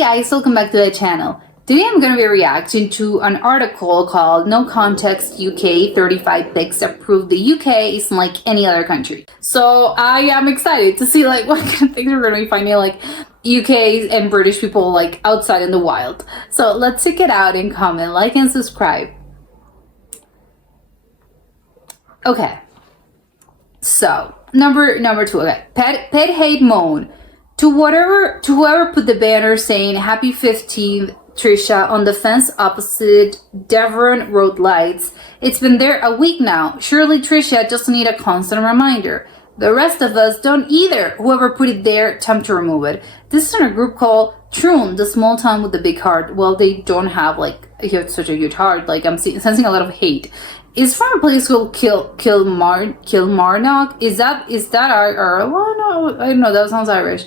guys, welcome back to the channel. Today I'm going to be reacting to an article called No Context UK 35 Pics that prove the UK isn't like any other country. So I am excited to see like what kind of things we're going to be finding like UK and British people like outside in the wild. So let's check it out and comment, like and subscribe. Okay. So number two. Okay. Pet hate moan. To whoever put the banner saying Happy 15th Trisha on the fence opposite DIFFRENT road lights. It's been there a week now. Surely Trisha just need a constant reminder. The rest of us don't either. Whoever put it there, time to remove it. This is in a group called Troon, the small town with the big heart. Well, they don't have like such a huge heart. Like I'm sensing a lot of hate. It's from a place called Kilmarnock. Is that our no, I don't know, that sounds Irish.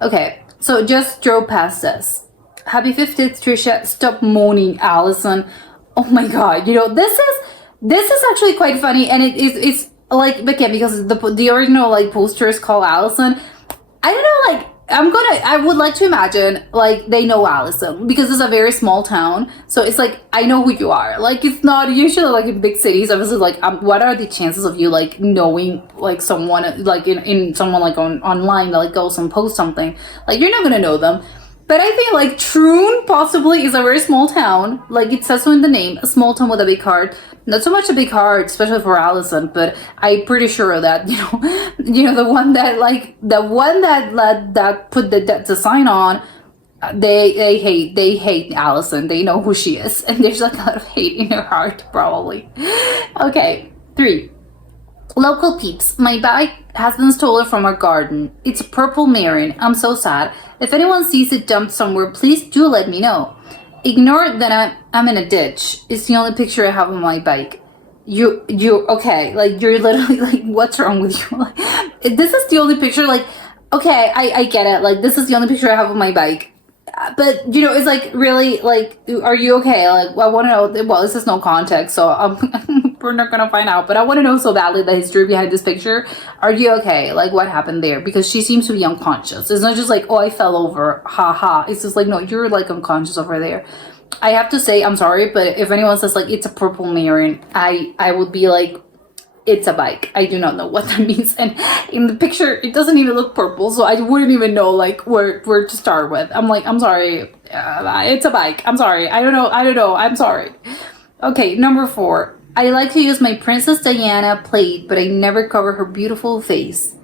Okay, so just drove past us. Happy 50th, Trisha. Stop moaning, Allison. Oh my god, you know, this is actually quite funny, and it's like, again, because the original like poster is called Allison. I don't know, like I would like to imagine like they know Allison because it's a very small town, so it's like I know who you are. Like it's not usually like in big cities. Obviously, like what are the chances of you like knowing like someone like in someone like online that like goes and posts something? Like you're not gonna know them. But I think like Troon possibly is a very small town. Like it says so in the name, a small town with a big heart. Not so much a big heart, especially for Allison, but I'm pretty sure that the one that put the sign on, they hate Allison. They know who she is, and there's like a lot of hate in her heart probably. Okay, 3. Local peeps, my bike has been stolen from our garden. It's a purple Marin. I'm so sad. If anyone sees it dumped somewhere, please do let me know. Ignore that I'm in a ditch. It's the only picture I have on my bike. You okay? Like you're literally like, what's wrong with you? Like, this is the only picture. Like, okay, I get it. Like this is the only picture I have on my bike. But you know, it's like really like, are you okay? Like I want to know. Well, this is no context, so we're not gonna find out. But I want to know so badly the history behind this picture. Are you okay? Like what happened there? Because she seems to be unconscious. It's not just like, oh, I fell over, haha. It's just like, no, you're like unconscious over there. I have to say, I'm sorry, but if anyone says like it's a purple Marin, I would be like, it's a bike. I do not know what that means, and in the picture it doesn't even look purple, so I wouldn't even know like where to start with. I'm like, I'm sorry, it's a bike. I'm sorry, I don't know, I'm sorry. Okay, number 4. I like to use my Princess Diana plate, but I never cover her beautiful face.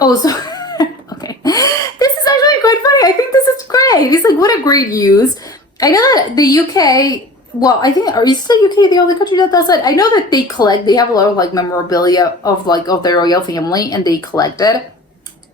Oh, so okay, this is actually quite funny. I think this is great. It's like, what a great use. I know that the UK, well, I think, is the UK the only country that does it? I know that they have a lot of like memorabilia of the royal family, and they collect it.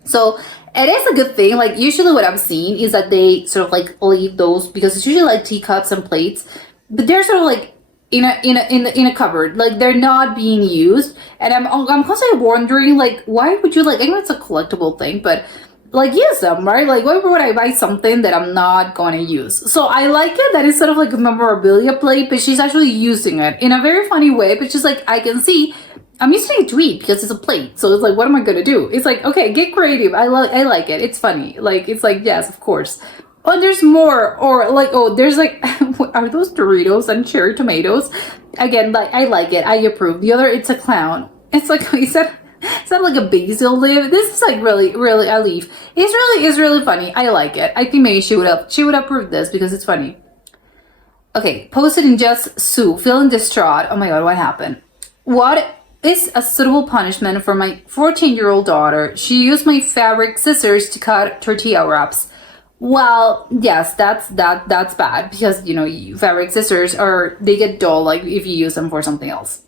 So it is a good thing. Like usually what I've seen is that they sort of like leave those, because it's usually like teacups and plates, but they're sort of like in a cupboard, like they're not being used. And I'm constantly wondering like, why would you like, I know it's a collectible thing, but like use them, right? Like why would I buy something that I'm not going to use? So I like it that it's sort of like a memorabilia plate, but she's actually using it in a very funny way. But she's like, I can see I'm using it to eat because it's a plate. So it's like, what am I gonna do? It's like, okay, get creative. I like it. It's funny. Like it's like, yes, of course. Oh, there's more. Or like, oh, there's like, are those Doritos and cherry tomatoes? Again, like I like it. I approve. The other, it's a clown. It's like, is that like a basil leaf? This is like really a leaf. It's really funny. I like it. I think maybe she would approve this because it's funny. Okay, posted in Just Sue, feeling distraught. Oh my god, what happened? What is a suitable punishment for my 14-year-old daughter? She used my fabric scissors to cut tortilla wraps. Well, yes, that's bad, because you know, fabric scissors they get dull like if you use them for something else.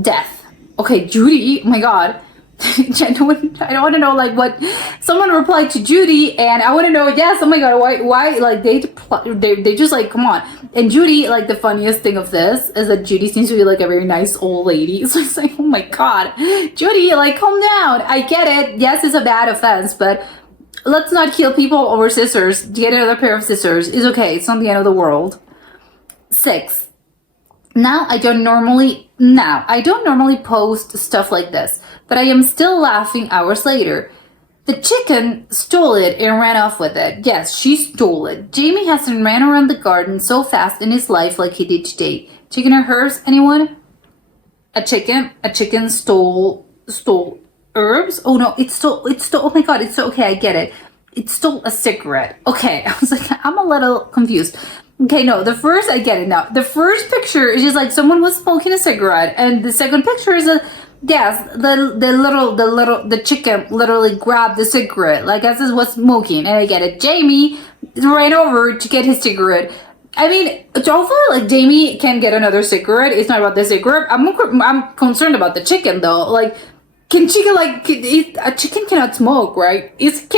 Death. Okay, Judy, oh my god. I don't want to know like what someone replied to Judy, and I want to know, yes, oh my god, why like they just like, come on. And Judy, like the funniest thing of this is that Judy seems to be like a very nice old lady. So it's like, oh my god, Judy, like calm down. I get it, yes, it's a bad offense, but let's not kill people over scissors. Get another pair of scissors. It's okay, it's not the end of the world. 6. Now I don't normally post stuff like this, but I am still laughing hours later. The chicken stole it and ran off with it. Yes, she stole it. Jamie hasn't ran around the garden so fast in his life like he did today. Chicken or hers, anyone? A chicken stole herbs? Oh no, it stole, oh my god, it's so, okay, I get it. It stole a cigarette. Okay, I was like, I'm a little confused. Okay, no, the first, I get it now. The first picture is just like someone was smoking a cigarette, and the second picture is yes, the chicken literally grabbed the cigarette, like as it was smoking, and I get it. Jamie ran over to get his cigarette. I mean, hopefully, like, Jamie can get another cigarette. It's not about the cigarette. I'm concerned about the chicken, though. Like, can chicken, like, a chicken cannot smoke, right? Can he smoke?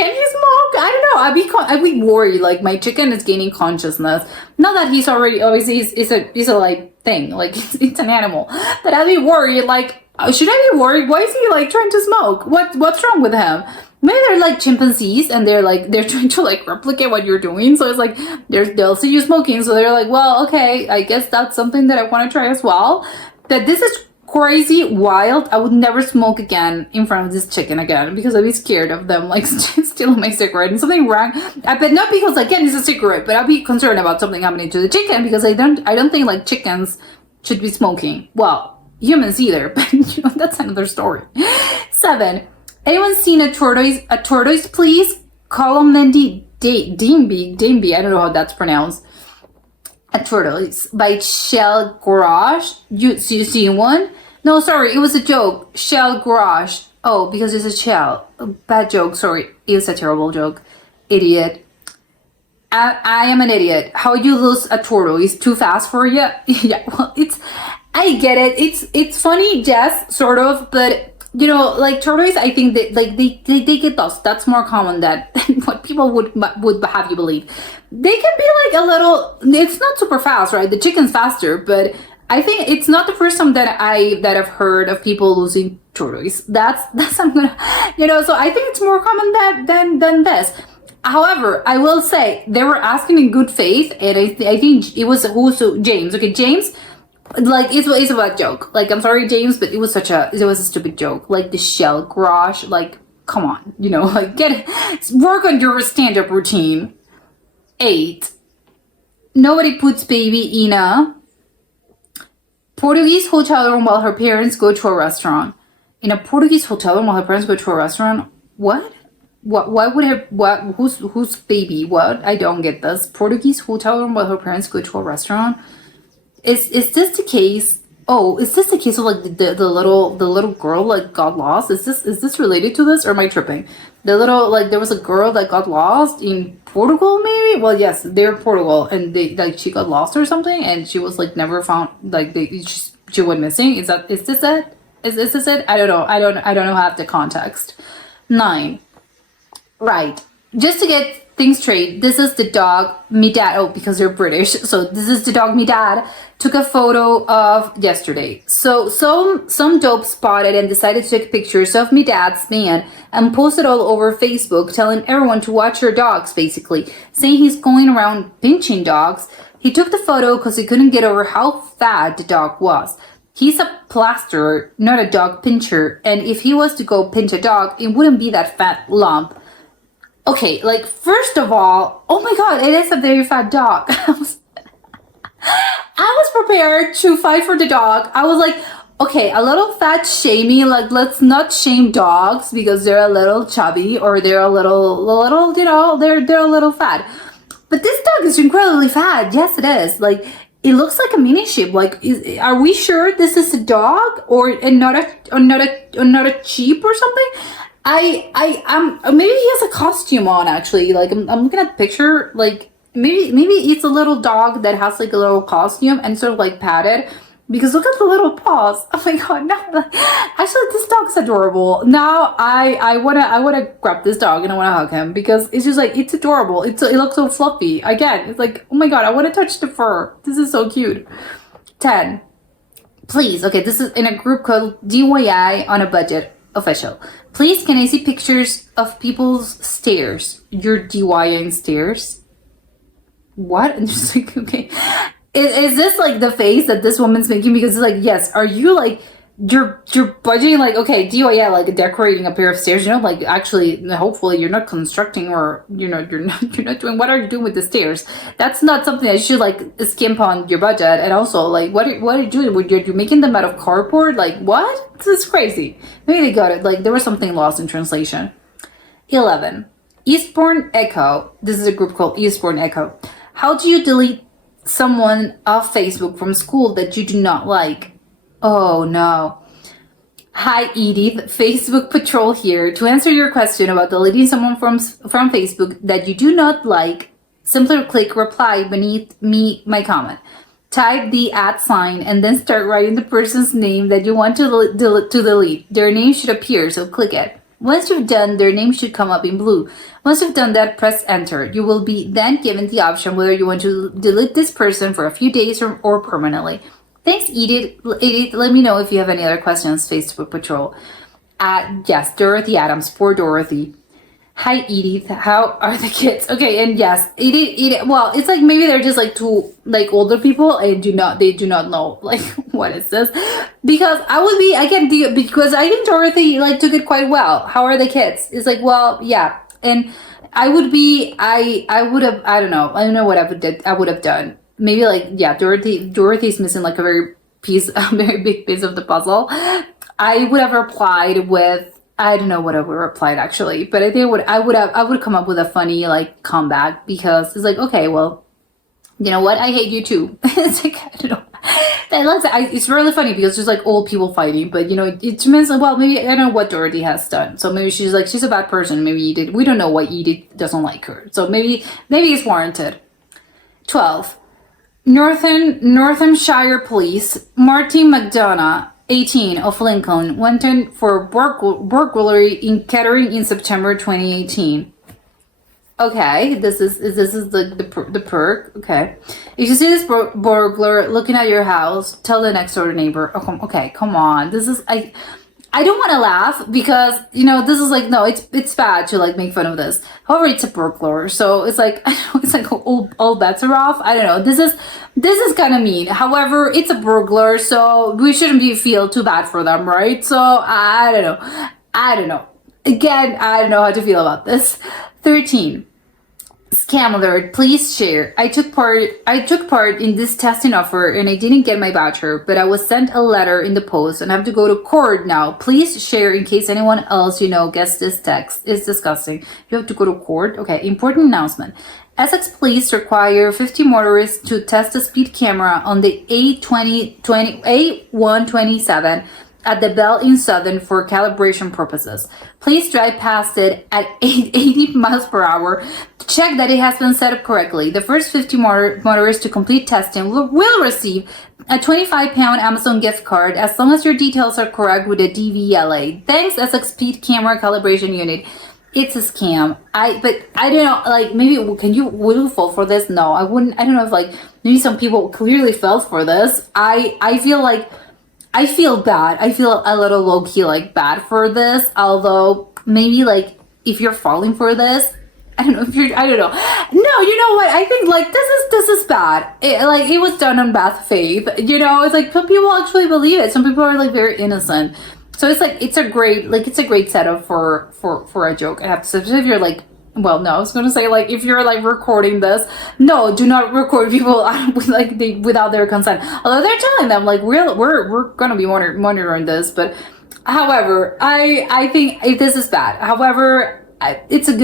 I don't know. I'd be worried. Like, my chicken is gaining consciousness. Not that he's already, obviously, he's a like, thing. Like, it's an animal. But I'd be worried, like, should I be worried? Why is he, like, trying to smoke? What's wrong with him? Maybe they're like chimpanzees and they're trying to like replicate what you're doing. So it's like they'll see you smoking. So they're like, well, okay, I guess that's something that I want to try as well. But this is crazy, wild. I would never smoke again in front of this chicken again because I'd be scared of them like stealing my cigarette and something wrong. But not because again it's a cigarette, but I'd be concerned about something happening to the chicken because I don't think like chickens should be smoking. Well, humans either, but you know, that's another story. 7. Anyone seen a tortoise? A tortoise, please? Colomendi Dimby. I don't know how that's pronounced. A Tortoise by Shell Garage. You see one? No, sorry, it was a joke. Shell Garage. Oh, because it's a shell. Bad joke, sorry. It was a terrible joke. Idiot. I am an idiot. How you lose a tortoise too fast for you? Yeah, well, I get it. It's funny, yes, sort of, but you know, like tortoise, I think that like they get lost. That's more common than what people would have you believe. They can be like a little. It's not super fast, right? The chicken's faster, but I think it's not the first time that I've heard of people losing tortoise. That's I'm gonna, you know. So I think it's more common than this. However, I will say they were asking in good faith, and I think it was James. Okay, James. Like it's a bad joke. Like I'm sorry, James, but it was a stupid joke. Like the Shell Garage. Like come on, you know, like work on your stand-up routine. 8. Nobody puts baby in a Portuguese hotel room while her parents go to a restaurant. In a Portuguese hotel room while her parents go to a restaurant. What? Why would her? What? Who's baby? What? I don't get this. Portuguese hotel room while her parents go to a restaurant. Is this the case? Oh, is this the case of like the little girl like got lost? Is this related to this or am I tripping? The little like there was a girl that got lost in Portugal maybe? Well, yes, they're Portugal and they like she got lost or something and she was like never found like she went missing. Is this it? Is this it? I don't know. I don't know half the context. 9. Right. Just to get things straight, this is the dog me dad, oh, because they're British, so this is the dog me dad took a photo of yesterday. So some dope spotted and decided to take pictures of me dad's van and post it all over Facebook, telling everyone to watch your dogs, basically, saying he's going around pinching dogs. He took the photo because he couldn't get over how fat the dog was. He's a plasterer, not a dog pincher, and if he was to go pinch a dog, it wouldn't be that fat lump. Okay, like, first of all, oh my god, it is a very fat dog. I was prepared to fight for the dog. I was like, okay, a little fat shaming, like, let's not shame dogs because they're a little chubby or they're a little, you know, they're a little fat. But this dog is incredibly fat. Yes, it is. Like, it looks like a mini sheep. Like, are we sure this is a dog and not a sheep or something? I'm maybe he has a costume on actually. Like I'm looking at the picture, like maybe it's a little dog that has like a little costume and sort of like padded because look at the little paws. Oh my god, no, actually this dog's adorable. Now I wanna grab this dog and I wanna hug him because it's just like it's adorable. It looks so fluffy. Again, it's like, oh my god, I wanna touch the fur. This is so cute. 10. Please, okay, this is in a group called DIY on a budget. Official. Please, can I see pictures of people's stairs? You're DIYing stairs? What? And just like, okay. Is this like the face that this woman's making? Because it's like, yes, are you like you're budgeting like, okay, DIY, like decorating a pair of stairs, you know, like actually hopefully you're not constructing, or you know, you're not doing, what are you doing with the stairs? That's not something that should like skimp on your budget. And also like what are you doing? You're making them out of cardboard? Like what? This is crazy. Maybe they got it, like there was something lost in translation. 11. Eastbourne Echo. This is a group called Eastbourne Echo. How do you delete someone off Facebook from school that you do not like? Oh no. Hi Edith, Facebook Patrol here. To answer your question about deleting someone from Facebook that you do not like, simply click reply beneath my comment. Type the @ sign and then start writing the person's name that you want to delete. Their name should appear, so click it. Once you've done, their name should come up in blue. Once you've done that, press enter. You will be then given the option whether you want to delete this person for a few days or permanently. Thanks, Edith. Let me know if you have any other questions, Facebook Patrol. Yes, Dorothy Adams. Poor Dorothy. Hi, Edith. How are the kids? Okay, and yes, Edith. Well, it's like maybe they're just like two like older people and they do not know like what is this, because because I think Dorothy like took it quite well. How are the kids? It's like, well, yeah, and I would have, I don't know what I would have done. Maybe like, yeah, Dorothy's missing like a very big piece of the puzzle. I would have replied with, I don't know what I would have replied actually, but I think I would come up with a funny like comeback, because it's like, okay, well, you know what? I hate you too. It's like, I don't know. It's really funny because there's like old people fighting, but you know, it means, well, maybe I don't know what Dorothy has done. So maybe she's a bad person. Maybe Edith, we don't know why Edith doesn't like her. So maybe it's warranted. 12. Northamptonshire Police, Martin McDonough, 18, of Lincoln, wanted for burglary in Kettering in September 2018. Okay, this is the perk. Okay, if you see this burglar looking at your house, tell the next door neighbor. Oh, okay, come on. This is I don't want to laugh because, you know, this is like, no, it's bad to like make fun of this. However, it's a burglar, so it's like, I don't know, it's like all bets are off. I don't know. This is kind of mean. However, it's a burglar, so we shouldn't feel too bad for them, right? So I don't know. Again, I don't know how to feel about this. 13. Scam alert, please share. I took part in this testing offer and I didn't get my voucher, but I was sent a letter in the post and I have to go to court now. Please share in case anyone else you know gets this text. It's disgusting. You have to go to court? Okay, important announcement. Essex police require 50 motorists to test a speed camera on the A127 at the Bell in Southern for calibration purposes. Please drive past it at 80 miles per hour to check that it has been set up correctly. The first 50 motorists to complete testing will receive a £25 Amazon gift card as long as your details are correct with the DVLA. Thanks, Essex Speed Camera Calibration Unit. It's a scam. But I don't know, like, maybe would you fall for this? No, I wouldn't. I don't know if like maybe some people clearly fell for this. I feel bad. I feel a little low-key like bad for this. Although maybe like if you're falling for this, I don't know. No, you know what? I think like this is bad. It was done on bad faith. You know, it's like some people actually believe it. Some people are like very innocent. So it's like it's a great setup for a joke. I have to say, if you're like, well, no, I was gonna say like if you're like recording this, no, do not record people without their consent. Although they're telling them like we're gonna be monitoring this, but however, I think if this is bad. However, it's a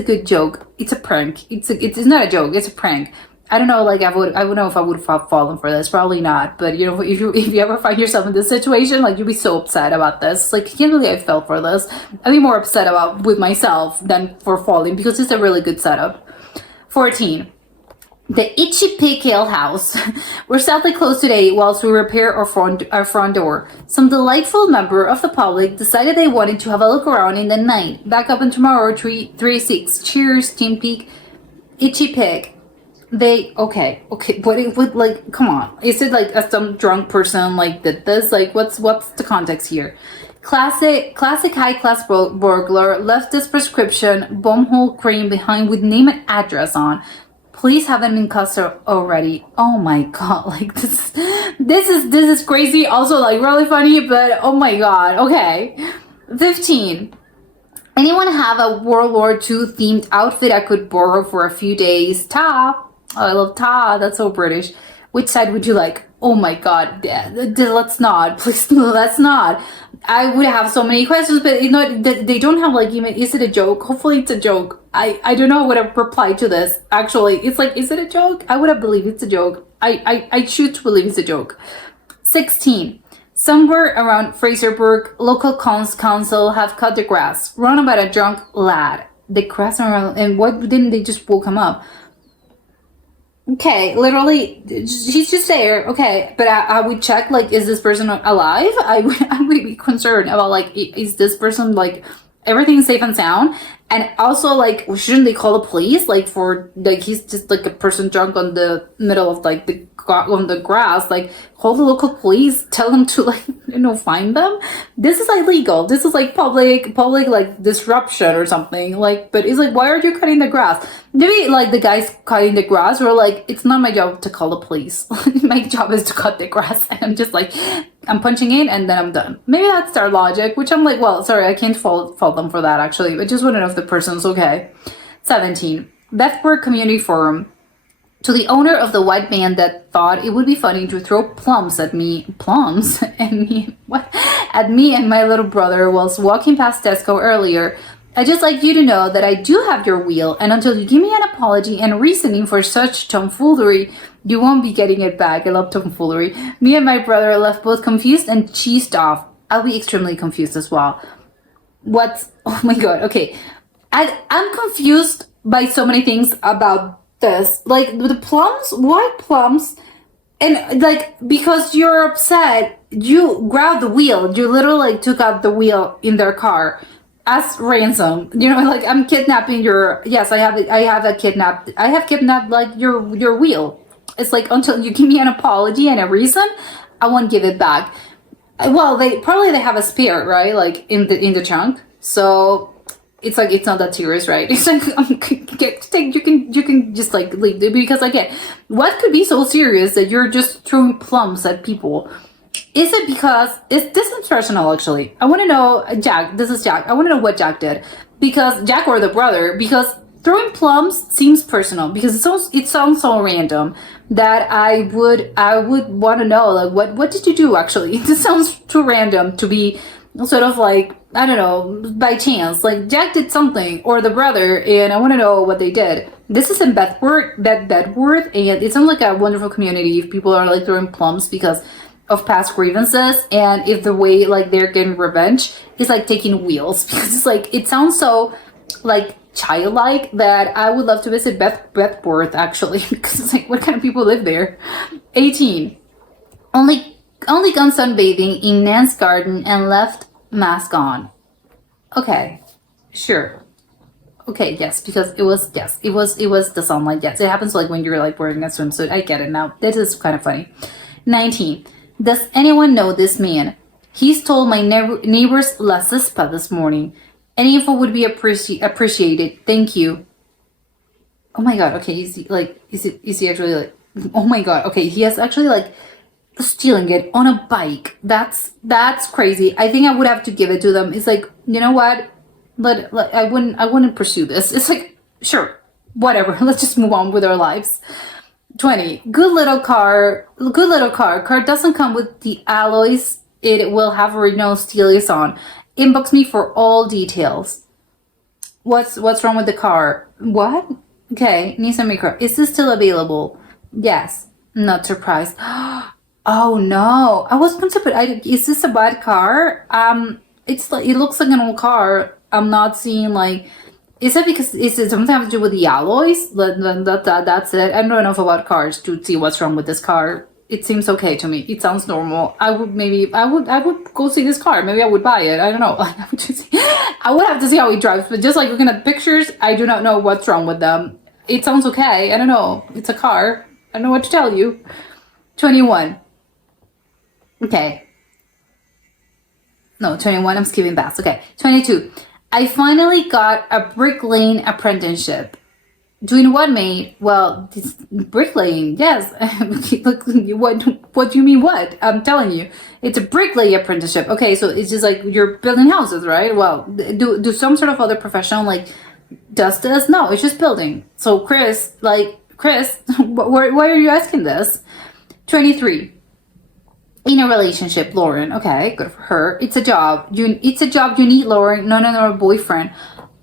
good joke. It's a prank. It's not a joke. It's a prank. I don't know, like I would know if I would have fallen for this. Probably not. But you know, if you ever find yourself in this situation, like you'd be so upset about this. Like I can't believe I fell for this. I'd be more upset with myself than for falling because it's a really good setup. 14. The Itchy Pig Ale House. We're sadly closed today whilst we repair our front door. Some delightful member of the public decided they wanted to have a look around in the night. Back up on tomorrow, 3-6. Cheers, Team Peak. Itchy Pig. Okay, what like, come on. Is it like some drunk person like did this? Like what's the context here? Classic high-class burglar left this prescription bumhole cream behind with name and address on. Police haven't been custody already. Oh my god, like this is crazy. Also like really funny, but oh my god. Okay. 15. Anyone have a World War II themed outfit I could borrow for a few days? Ta. Oh, I love ta. That's so British. Which side would you like? Oh my god. Let's not. Please, let's not. I would have so many questions, but you know, they don't have like even, is it a joke? Hopefully it's a joke. I don't know what I would have replied to this. Actually, it's like, is it a joke? I would have believed it's a joke. I choose to believe it's a joke. 16. Somewhere around Fraserburgh, local council have cut the grass, run about a drunk lad. The grass around, and what didn't they just woke him up? Okay, literally, he's just there. Okay, but I would check, like, is this person alive? I would be concerned about, like, is this person, like, everything safe and sound? And also, like, shouldn't they call the police? Like, for, like, he's just, like, a person drunk on the middle of, like, on the grass. Like, call the local police, tell them to, like, you know, find them. This is illegal. This is, like, public, like, disruption or something. Like, but it's like, why are you cutting the grass? Maybe, like, the guys cutting the grass were like, it's not my job to call the police. My job is to cut the grass. And I'm just like, I'm punching in and then I'm done. Maybe that's their logic, which I'm like, well, sorry, I can't fault them for that, actually. I just want to know if the person's okay. 17. Bethport Community Forum. To the owner of the white van that thought it would be funny to throw plums at me, at me and my little brother whilst walking past Tesco earlier, I'd just like you to know that I do have your wheel, and until you give me an apology and reasoning for such tomfoolery, you won't be getting it back. I love tomfoolery. Me and my brother left both confused and cheesed off. I'll be extremely confused as well. Oh my god, okay. I'm confused by so many things about this. Like, the plums? Why plums? And, like, because you're upset, you grabbed the wheel. You literally, like, took out the wheel in their car as ransom. You know, like, I'm kidnapping your... Yes, I have kidnapped, like, your wheel. It's like, until you give me an apology and a reason, I won't give it back. Well, they have a spare, right? Like, in the trunk. So... it's like, it's not that serious, right? It's like, you can just like leave it, because again, what could be so serious that you're just throwing plums at people? Is it because, this is personal actually. I want to know, Jack, this is Jack. I want to know what Jack did, because Jack or the brother, because throwing plums seems personal, because it sounds so random that I would want to know, like, what did you do actually? This sounds too random to be sort of like, I don't know, by chance. Like, Jack did something, or the brother, and I want to know what they did. This is in Bedworth, and it sounds like a wonderful community if people are, like, throwing plums because of past grievances, and if the way, like, they're getting revenge is, like, taking wheels. Because it's, like, it sounds so, like, childlike that I would love to visit Bedworth, actually. Because it's, like, what kind of people live there? 18. Only gone sunbathing in Nan's garden and left mask on. Okay, sure. Okay, yes, because it was the sunlight. Yes, it happens like when you're like wearing a swimsuit. I get it now. This is kind of funny. 19. Does anyone know this man? He stole my neighbor's La Cispa this morning. Any info would be appreciated. Thank you. Oh my god. Okay, is he actually like? Oh my god. Okay, he has actually like stealing it on a bike. That's crazy. I think I would have to give it to them. It's like, you know what? I wouldn't pursue this. It's like, sure, whatever. Let's just move on with our lives. 20. Good little car. Car doesn't come with the alloys. It will have original steelies on. Inbox me for all details. What's wrong with the car? What? Okay, Nissan Micra. Is this still available? Yes. Not surprised. Oh no, I was concerned. Is this a bad car? It's like, it looks like an old car. I'm not seeing like, is it because, is it something to do with the alloys? That's it. I don't know enough about cars to see what's wrong with this car. It seems okay to me. It sounds normal. I would go see this car. Maybe I would buy it. I don't know. I would have to see how it drives, but just like looking at pictures, I do not know what's wrong with them. It sounds okay. I don't know. It's a car. I don't know what to tell you. 21. Okay. No, 21, I'm skipping past. Okay. 22. I finally got a bricklaying apprenticeship. Doing what, mate? Well, it's bricklaying. Yes. Look, what do you mean? What? I'm telling you, it's a bricklay apprenticeship. Okay, so it's just like you're building houses, right? Well, do some sort of other professional like does this? No, it's just building. So Chris, why are you asking this? 23. In a relationship, Lauren. Okay, good for her. It's a job. It's a job you need, Lauren. No, boyfriend.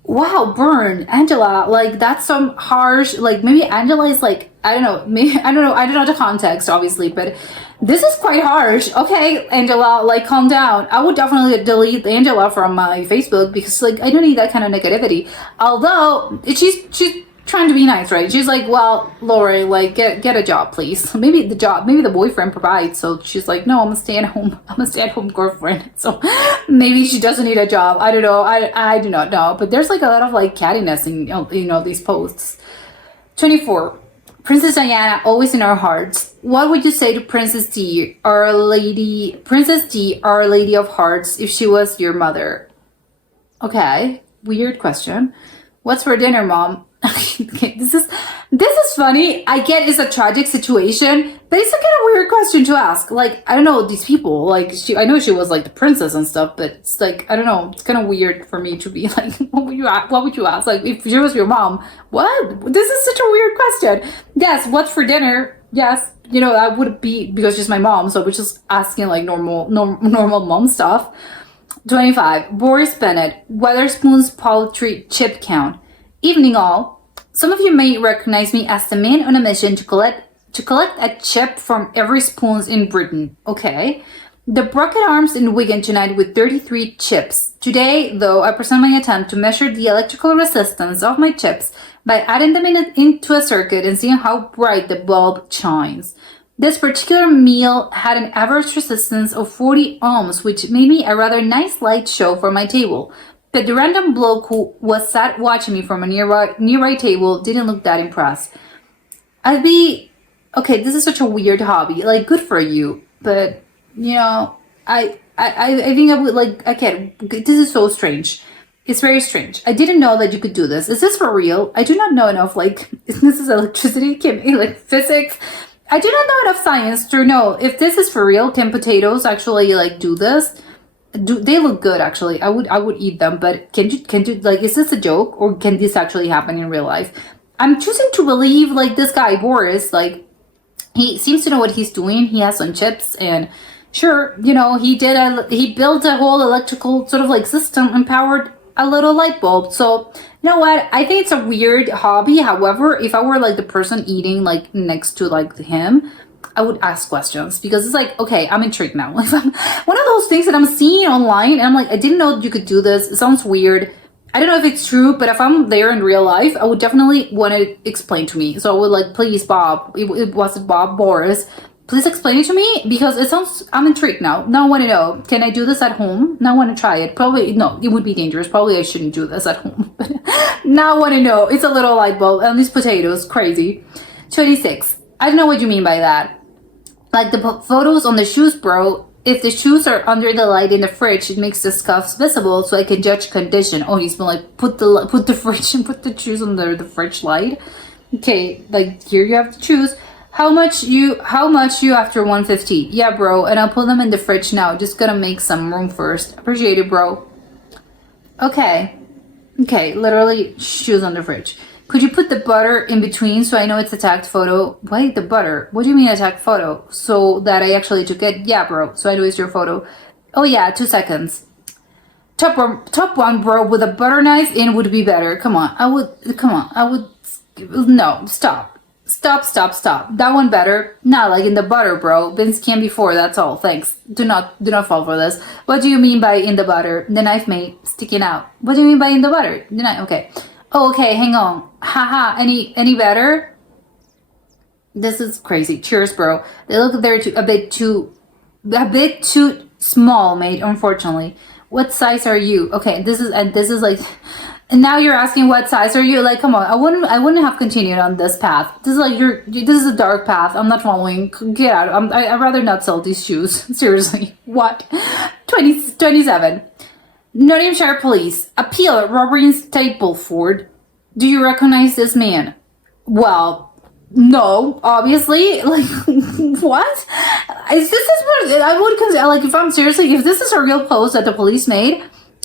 Wow, burn, Angela. Like that's some harsh. Like maybe Angela is like I don't know. Maybe I don't know. I don't know the context, obviously, but this is quite harsh. Okay, Angela, like calm down. I would definitely delete Angela from my Facebook because like I don't need that kind of negativity. Although she's trying to be nice, right? She's like, well, Lori, like get a job, please. Maybe the boyfriend provides. So she's like, no, I'm a stay at home girlfriend. So maybe she doesn't need a job. I don't know. I do not know. But there's like a lot of like cattiness in these posts. 24. Princess Diana, always in our hearts. What would you say to Princess D, Our Lady of Hearts, if she was your mother? Okay, weird question. What's for dinner, Mom? Okay, this is funny. I get it's a tragic situation, but it's a kind of weird question to ask. Like, I don't know these people. Like, I know she was like the princess and stuff, but it's like I don't know. It's kind of weird for me to be like, what would you ask? Like, if she was your mom, what? This is such a weird question. Yes, what's for dinner? Yes, that would be because she's my mom, so we're just asking like normal mom stuff. 25. Boris Bennett, Weatherspoon's poultry chip count. Evening all. Some of you may recognize me as the man on a mission to collect a chip from every spoons in Britain. Okay. The Brocket Arms in Wigan tonight with 33 chips. Today, though, I present my attempt to measure the electrical resistance of my chips by adding them into a circuit and seeing how bright the bulb shines. This particular meal had an average resistance of 40 ohms, which made me a rather nice light show for my table. But the random bloke who was sat watching me from a nearby table didn't look that impressed. Okay, this is such a weird hobby. Like, good for you. But, I think I would, like, I can't. This is so strange. It's very strange. I didn't know that you could do this. Is this for real? I do not know enough, like, this is electricity, like, physics. I do not know enough science to know if this is for real. Can potatoes actually, like, do this? They look good actually. I would eat them, but can you like is this a joke or can this actually happen in real life? I'm choosing to believe like this guy Boris, like he seems to know what he's doing. He has some chips and sure, he built a whole electrical sort of like system and powered a little light bulb. So you know what? I think it's a weird hobby. However, if I were like the person eating like next to like him, I would ask questions because it's like, okay, I'm intrigued now. Like one of those things that I'm seeing online and I'm like, I didn't know you could do this. It sounds weird. I don't know if it's true, but if I'm there in real life, I would definitely want to explain to me. So I would like, please, Bob, it was Bob Boris, please explain it to me because I'm intrigued now. Now I want to know, can I do this at home? Now I want to try it. Probably, no, it would be dangerous. Probably I shouldn't do this at home. But now I want to know. It's a little light bulb and these potatoes, crazy. 26. I don't know what you mean by that. Like the photos on the shoes, bro. If the shoes are under the light in the fridge, it makes the scuffs visible, so I can judge condition. Oh, he's been like put the shoes under the fridge light. Okay, like here you have to choose. How much you after 150? Yeah, bro. And I'll put them in the fridge now. Just gonna make some room first. Appreciate it, bro. Okay, literally shoes on the fridge. Could you put the butter in between so I know it's a tagged photo? Wait, the butter? What do you mean a tagged photo? So that I actually took it? Yeah, bro. So I know it's your photo. Oh yeah, 2 seconds. Top one, bro, with a butter knife in would be better. Come on. No, stop. That one better. Not like in the butter, bro. Been scanned before, that's all. Thanks. Do not fall for this. What do you mean by in the butter? The knife mate sticking out. What do you mean by in the butter? The knife, okay. Oh, okay, hang on. Haha, any better? This is crazy. Cheers, bro. They look a bit too small, mate, unfortunately. What size are you? Okay, this is like, and now you're asking what size are you? Like, come on, I wouldn't have continued on this path. This is like this is a dark path. I'm not following. Get out. I'd rather not sell these shoes. Seriously. What? 27. Nottinghamshire Police. Appeal at robbery in Stapleford. Do you recognize this man? Well, no, obviously. Like, what? Is this is what I would consider, like, if I'm seriously, if this is a real post that the police made,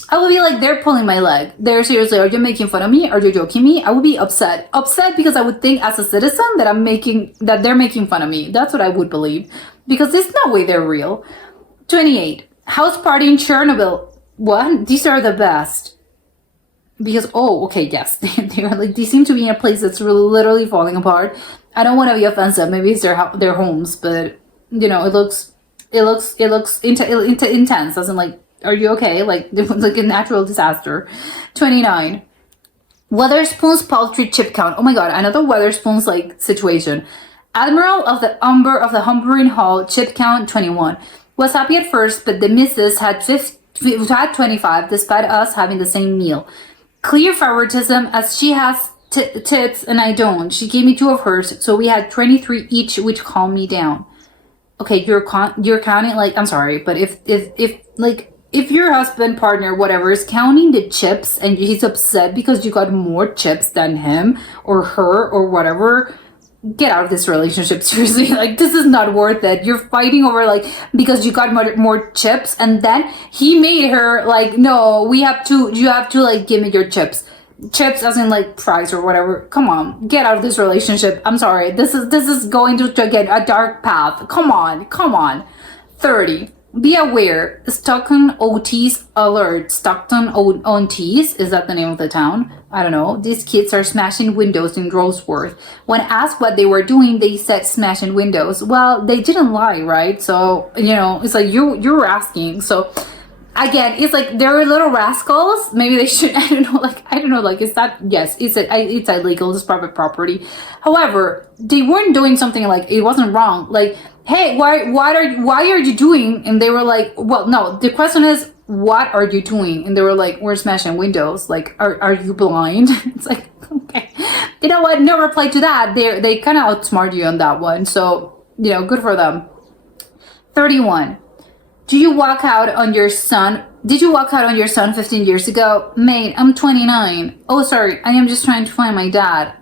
I would be like, they're pulling my leg. They're seriously, are you making fun of me? Are you joking me? I would be upset. Upset because I would think as a citizen that they're making fun of me. That's what I would believe. Because there's no way they're real. 28. House party in Chernobyl. What? These are the best. Because, oh, okay, yes. They're like, they seem to be in a place that's literally falling apart. I don't want to be offensive. Maybe it's their homes, but, you know, it looks intense. As in, like, are you okay? Like a natural disaster. 29. Weatherspoon's poultry chip count. Oh my god, another Weatherspoon's like situation. Admiral of the Umber of the Humbering Hall, chip count 21. Was happy at first, but the missus had 25 despite us having the same meal. Clear favoritism as she has tits and I don't. She gave me 2 of hers, so we had 23 each, which calmed me down. Okay, you're counting, like, I'm sorry, but if your husband, partner, whatever, is counting the chips and he's upset because you got more chips than him or her or whatever, get out of this relationship. Seriously, like, this is not worth it. You're fighting over, like, because you got more chips, and then he made her like, no, you have to like give me your chips as in like fries or whatever. Come on, get out of this relationship. I'm sorry, this is going to get a dark path. Come on. 30. Be aware, Stockton OTs alert. Stockton OTs, is that the name of the town? I don't know. These kids are smashing windows in Roseworth. When asked what they were doing, they said smashing windows. Well, they didn't lie, right? So, you know, it's like you were asking. So, again, it's like they're little rascals. Maybe they should, I don't know, like, is that, yes, it's illegal, it's private property. However, they weren't doing something like, it wasn't wrong. Like, hey, why are you doing? And they were like, well, no, the question is, what are you doing? And they were like, we're smashing windows. Like, are you blind? It's like, okay, you know what? No reply to that. They kind of outsmart you on that one. So, you know, good for them. 31. Did you walk out on your son 15 years ago? Mate, I'm 29. Oh, sorry, I am just trying to find my dad.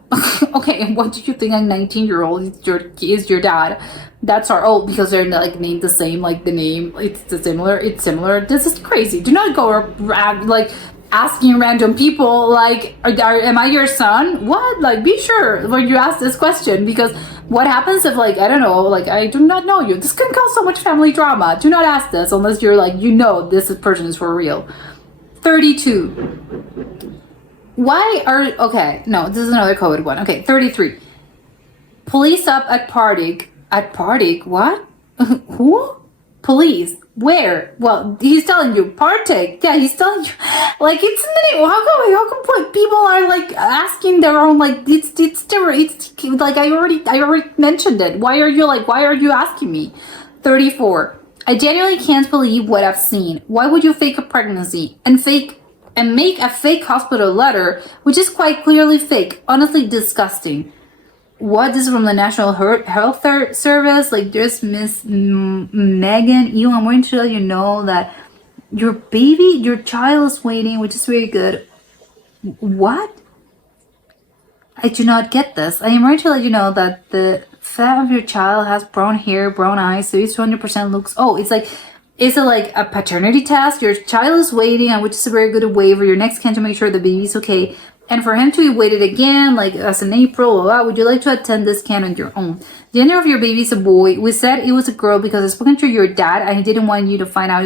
Okay, and what do you think a 19-year-old is your dad? That's our old, because they're like named the same, like the name, it's similar. This is crazy. Do not go around like asking random people like, am I your son? What? Like, be sure when you ask this question, because what happens if, like, I don't know, like, I do not know you. This can cause so much family drama. Do not ask this unless you're like, you know, this person is for real. 32. Okay, no, this is another COVID one. Okay, 33. Police up at Party. At Party? What? Who? Police. Where? Well, he's telling you, partake. Yeah, he's telling you, like, it's in the name. How come like, people are like asking their own, like, it's like, I already mentioned it. Why are you asking me? 34. I genuinely can't believe what I've seen. Why would you fake a pregnancy and make a fake hospital letter, which is quite clearly fake? Honestly, disgusting. What is from the National Health Service? Like, there's Miss Megan. I'm going to let you know that your child is waiting, which is very good. What? I do not get this. I am going to let you know that the fat of your child has brown hair, brown eyes, so it's 200% looks. Oh, it's like a paternity test. Your child is waiting, and which is a very good way for your next scan to make sure the baby's okay. And for him to be weighted again, like as in April, would you like to attend this scan on your own? The gender of your baby is a boy. We said it was a girl because I've spoken to your dad and he didn't want you to find out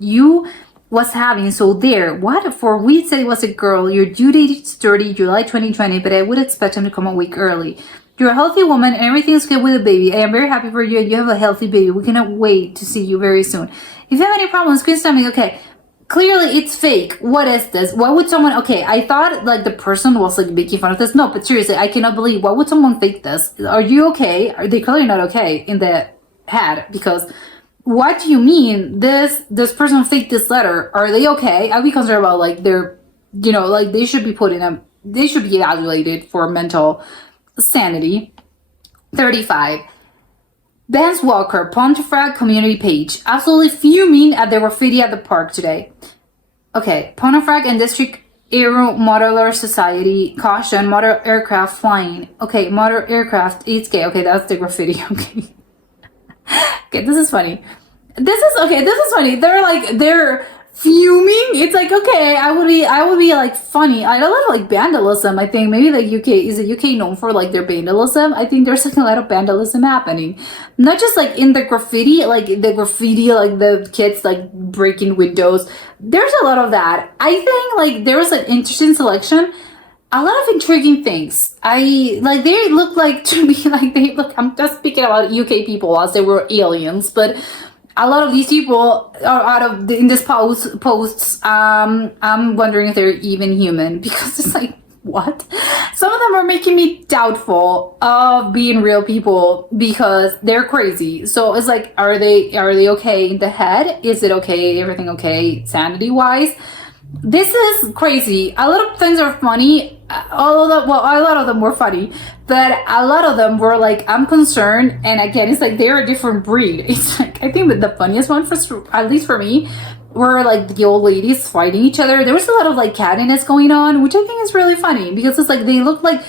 you was having. So there, what? For we said it was a girl. Your due date is 30 July 2020, but I would expect him to come a week early. You're a healthy woman and everything's good with the baby. I am very happy for you. You have a healthy baby. We cannot wait to see you very soon. If you have any problems, please tell me. Okay. Clearly, it's fake. What is this? Why would someone... Okay, I thought, like, the person was, like, making fun of this. No, but seriously, I cannot believe... Why would someone fake this? Are you okay? Are they clearly not okay in the head? Because what do you mean this person faked this letter? Are they okay? I'd be concerned about, like, their... You know, like, they should be put in a... They should be evaluated for mental sanity. 35. Vance Walker, Pontefract community page. Absolutely fuming at the graffiti at the park today. Okay, Pontefract and District Aero Modeler Society. Caution, model aircraft flying. Okay, model aircraft 8K. Okay, that's the graffiti. Okay. Okay, this is funny. This is funny. They're fuming. It's like, okay, I would be like funny. I love like vandalism. I think maybe like UK known for like their vandalism. I think there's like a lot of vandalism happening. Not just like in the graffiti, like the kids like breaking windows. There's a lot of that. I think like there was an interesting selection. A lot of intriguing things. They look like to me like they look. I'm just speaking about UK people as they were aliens, but a lot of these people are in this posts. I'm wondering if they're even human because it's like what? Some of them are making me doubtful of being real people because they're crazy. So it's like, are they okay in the head? Is it okay? Everything okay sanity wise? This is crazy. A lot of things are funny. A lot of them were funny, but a lot of them were like, I'm concerned. And again, it's like they're a different breed. It's like, I think that the funniest one, at least for me, were like the old ladies fighting each other. There was a lot of like cattiness going on, which I think is really funny because it's like they look like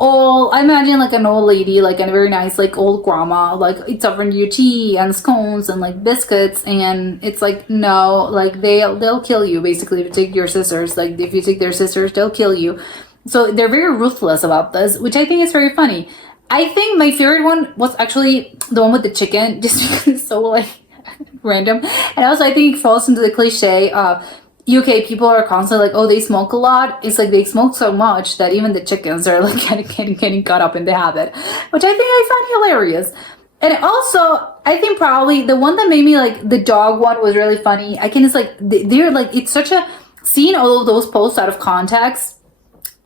I imagine like an old lady, like a very nice like old grandma, like it's offering you tea and scones and like biscuits, and it's like no, like they'll kill you basically if you take your sisters. Like if you take their sisters, they'll kill you. So they're very ruthless about this, which I think is very funny. I think my favorite one was actually the one with the chicken, just because it's so like random, and also I think it falls into the cliche of UK people are constantly like, oh, they smoke a lot. It's like they smoke so much that even the chickens are like getting caught up in the habit, which I think I found hilarious. And also, I think probably the one that made me like the dog one was really funny. I can, it's like they're like, it's such a seeing all of those posts out of context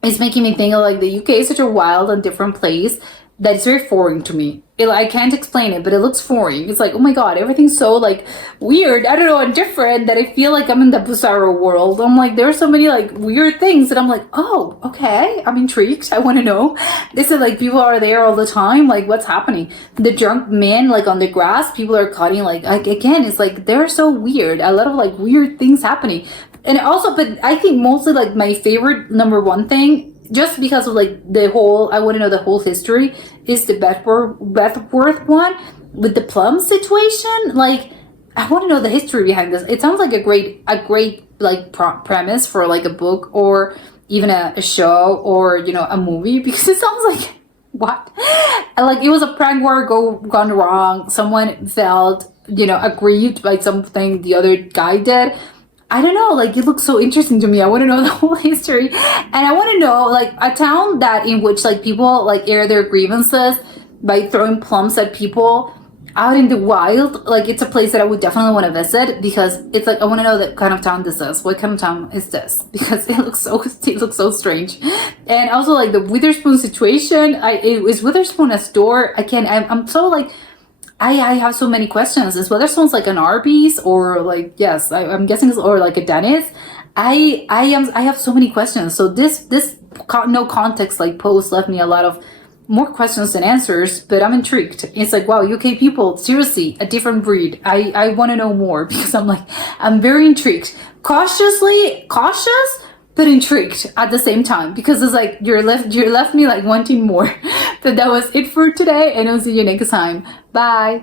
is making me think of like the UK is such a wild and different place that it's very foreign to me. I can't explain it, but it looks foreign. It's like, oh my god, everything's so like weird, I don't know, and different that I feel like I'm in the bizarro world. I'm like, there are so many like weird things that I'm like, oh, okay, I'm intrigued. I want to know. This is like people are there all the time. Like, what's happening? The drunk man like on the grass, people are cutting like again, it's like they're so weird. A lot of like weird things happening. And also, but I think mostly like my favorite number one thing, just because of like the whole, I want to know the whole history, is the Bethworth one with the plum situation. Like, I want to know the history behind this. It sounds like a great like premise for like a book or even a show or a movie, because it sounds like what? Like it was a prank war gone wrong. Someone felt aggrieved by something the other guy did. I don't know, like it looks so interesting to me. I want to know the whole history, and I want to know like a town that in which like people like air their grievances by throwing plums at people out in the wild. Like it's a place that I would definitely want to visit, because it's like I want to know what kind of town this is. What kind of town is this? Because it looks so strange. And also like the Witherspoon situation. Is Witherspoon a store? I'm so like. I have so many questions. Is Witherspoon's like an Arby's or like, yes, I'm guessing it's, or like a Dennis. I have so many questions. So this no context like post left me a lot of more questions than answers, but I'm intrigued. It's like, wow, UK people, seriously, a different breed. I want to know more, because I'm very intrigued. Cautiously cautious, but intrigued at the same time, because it's like you left me like wanting more. But that was it for today, and I'll see you next time. Bye.